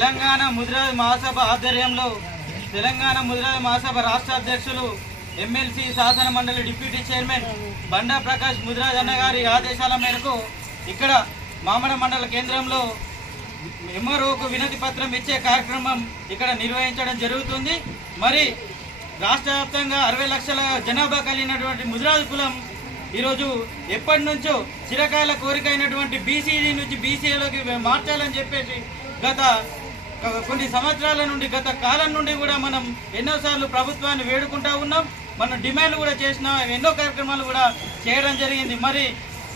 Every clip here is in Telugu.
తెలంగాణ ముదిరాజ్ మహాసభ ఆధ్వర్యంలో తెలంగాణ ముదిరాజ్ మహాసభ రాష్ట్ర అధ్యక్షులు ఎమ్మెల్సీ శాసన మండలి డిప్యూటీ చైర్మన్ బండా ప్రకాష్ ముదిరాజ్ అన్న గారి ఆదేశాల మేరకు ఇక్కడ మామడ మండల కేంద్రంలో ఎంఆర్ఓకు వినతి పత్రం ఇచ్చే కార్యక్రమం ఇక్కడ నిర్వహించడం జరుగుతుంది. మరి రాష్ట్ర వ్యాప్తంగా అరవై లక్షల జనాభా కలిగినటువంటి ముదిరాజు కులం ఈరోజు ఎప్పటి నుంచో చిరకాల కోరిక అయినటువంటి బీసీడీ నుంచి బీసీఏలోకి మార్చాలని చెప్పేసి గత కొన్ని సంవత్సరాల నుండి గత కాలం నుండి కూడా మనం ఎన్నోసార్లు ప్రభుత్వాన్ని వేడుకుంటా ఉన్నాం. మనం డిమాండ్ కూడా చేసిన ఎన్నో కార్యక్రమాలు కూడా చేయడం జరిగింది. మరి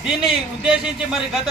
దీన్ని ఉద్దేశించి మరి గత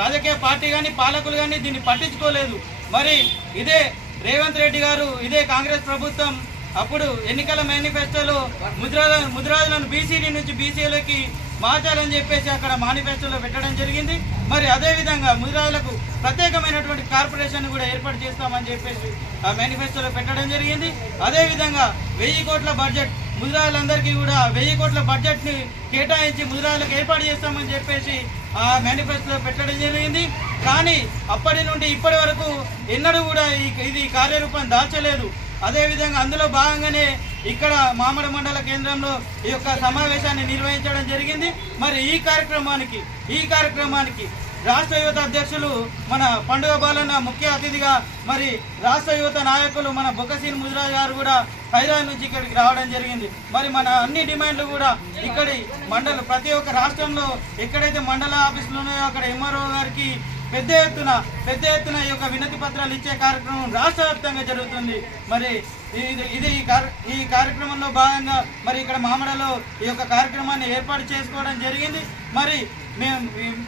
రాజకీయ పార్టీ కానీ పాలకులు కానీ దీన్ని పట్టించుకోలేదు. మరి ఇదే రేవంత్ రెడ్డి గారు ఇదే కాంగ్రెస్ ప్రభుత్వం అప్పుడు ఎన్నికల మేనిఫెస్టోలో ముద్రాల ముద్రాజులను బీసీడీ నుంచి బీసీలోకి మార్చాలని చెప్పేసి అక్కడ మేనిఫెస్టోలో పెట్టడం జరిగింది. మరి అదే విధంగా ముద్రాలకు ప్రత్యేకమైనటువంటి కార్పొరేషన్ కూడా ఏర్పాటు చేస్తామని చెప్పేసి ఆ మేనిఫెస్టోలో పెట్టడం జరిగింది. అదేవిధంగా వెయ్యి కోట్ల బడ్జెట్ ముద్రాలందరికీ కూడా వెయ్యి కోట్ల బడ్జెట్ని కేటాయించి ముద్రాలకు ఏర్పాటు చేస్తామని చెప్పేసి ఆ మేనిఫెస్టోలో పెట్టడం జరిగింది. కానీ అప్పటి నుండి ఇప్పటి వరకు ఎన్నడూ కూడా ఇది కార్యరూపం దాచలేదు. అదేవిధంగా అందులో భాగంగానే ఇక్కడ మామడ మండల కేంద్రంలో ఈ యొక్క సమావేశాన్ని నిర్వహించడం జరిగింది. మరి ఈ కార్యక్రమానికి ఈ కార్యక్రమానికి రాష్ట్ర యువత అధ్యక్షులు మన పండుగ బాలన్న ముఖ్య అతిథిగా మరి రాష్ట్ర యువత నాయకులు మన బొక్కసీన్ ముదిరాజ్ గారు కూడా హైదరాబాద్ నుంచి ఇక్కడికి రావడం జరిగింది. మరి మన అన్ని డిమాండ్లు కూడా ఇక్కడి మండల ప్రతి ఒక్క రాష్ట్రంలో ఎక్కడైతే మండల ఆఫీసులు ఉన్నాయో అక్కడ ఎంఆర్ఓ గారికి పెద్ద ఎత్తున పెద్ద ఎత్తున ఈ యొక్క వినతి పత్రాలు ఇచ్చే కార్యక్రమం రాష్ట్ర జరుగుతుంది. మరి ఇది ఇది ఈ ఈ కార్యక్రమంలో భాగంగా మరి ఇక్కడ మామడలో ఈ యొక్క కార్యక్రమాన్ని ఏర్పాటు చేసుకోవడం జరిగింది. మరి మేము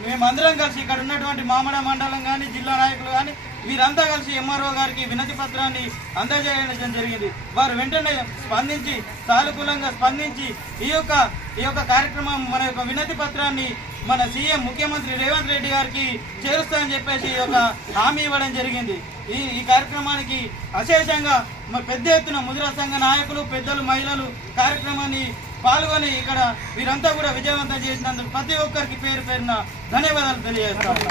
మేమందరం కలిసి ఇక్కడ ఉన్నటువంటి మామడ మండలం కానీ జిల్లా నాయకులు కానీ వీరంతా కలిసి ఎంఆర్ఓ గారికి వినతి పత్రాన్ని అందజేయడం జరిగింది. వారు వెంటనే స్పందించి సానుకూలంగా స్పందించి ఈ యొక్క ఈ యొక్క కార్యక్రమం మన యొక్క వినతి పత్రాన్ని మన సీఎం ముఖ్యమంత్రి రేవంత్ రెడ్డి గారికి చేరుస్తామని చెప్పేసి ఈ యొక్క హామీ ఇవ్వడం జరిగింది. ఈ ఈ కార్యక్రమానికి అశేషంగా పెద్ద ఎత్తున ముదిరా సంఘ నాయకులు పెద్దలు మహిళలు కార్యక్రమాన్ని పాల్గొని ఇక్కడ వీరంతా కూడా విజయవంతం చేసినందుకు ప్రతి ఒక్కరికి పేరు పేరున ధన్యవాదాలు తెలియజేస్తాను